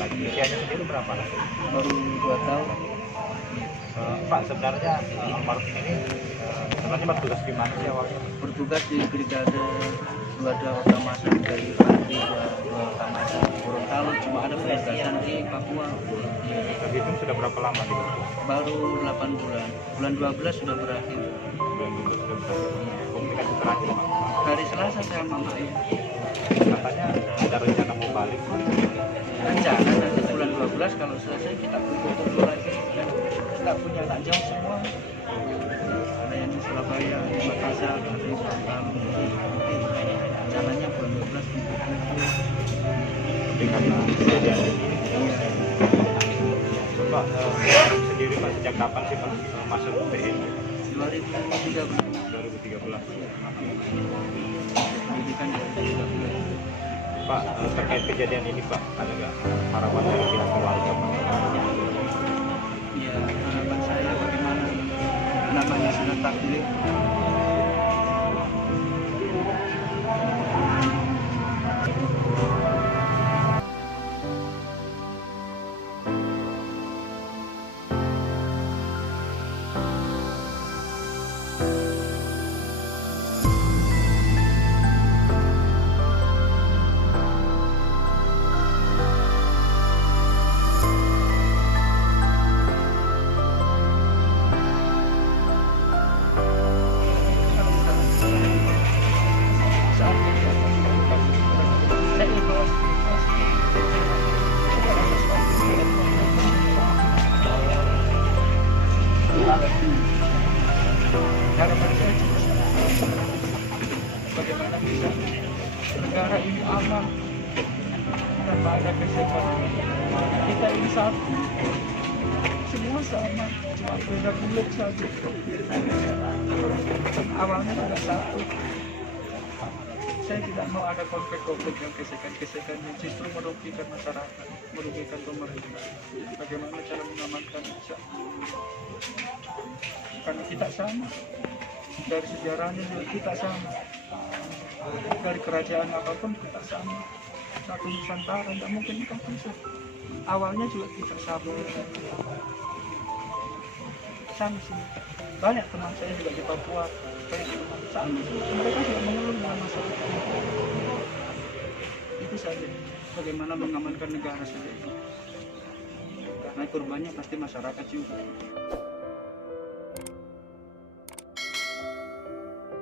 lagi. Usianya sendiri berapa? Baru 2 tahun. Pak, sebenarnya almarhum ini sebenarnya bertugas di mana sih awalnya? Bertugas di Brigade 22 Okamasa dari Pati 22 Okamasa Gorontalo, cuma ada penugasan di Papua. Terhitung sudah berapa lama di Papua? Baru 8 bulan. Bulan 12 sudah berakhir. Bulan juga sudah berakhir. Komunikasi terakhir Pak. Hari Selasa saya sama ayah. Katanya ada rencana mau balik. Rencana nanti bulan 12 kalau selesai kita kumpul lagi. Dan kita punya anak jauh semua. Ada yang di Surabaya, di Makassar, ada di Palu. Rencananya bulan 12 kumpul. Tapi karena kejadian ini, Pak, sendiri Pak sejak kapan sih Pak masuk TNI? 2013. 2013. Pendidikan 2013. Pak, terkait kejadian ini Pak, ada nggak harapan dari pihak keluarga Pak? Ya, harapan saya bagaimana namanya sudah takdir. Harapan saya cuma bagaimana bisa negara ini aman tanpa ada gesekan. Kita ini satu, semua sama, cuma beda kulit saja. Awalnya sudah satu. Saya tidak mau ada konflik-konflik yang gesekan-gesekan yang justru merugikan masyarakat, merugikan pemerintah. Bagaimana cara mengamankan bisa? Karena kita sama, dari sejarahnya juga kita sama, dari kerajaan apapun kita sama, satu Nusantara, tidak mungkin kita bisa. Awalnya juga kita sama sih. Banyak teman saya juga di Papua, banyak teman sama sih. Mereka juga mengeluh dengan masalah itu saja. Bagaimana mengamankan negara saja, karena korbannya pasti masyarakat juga.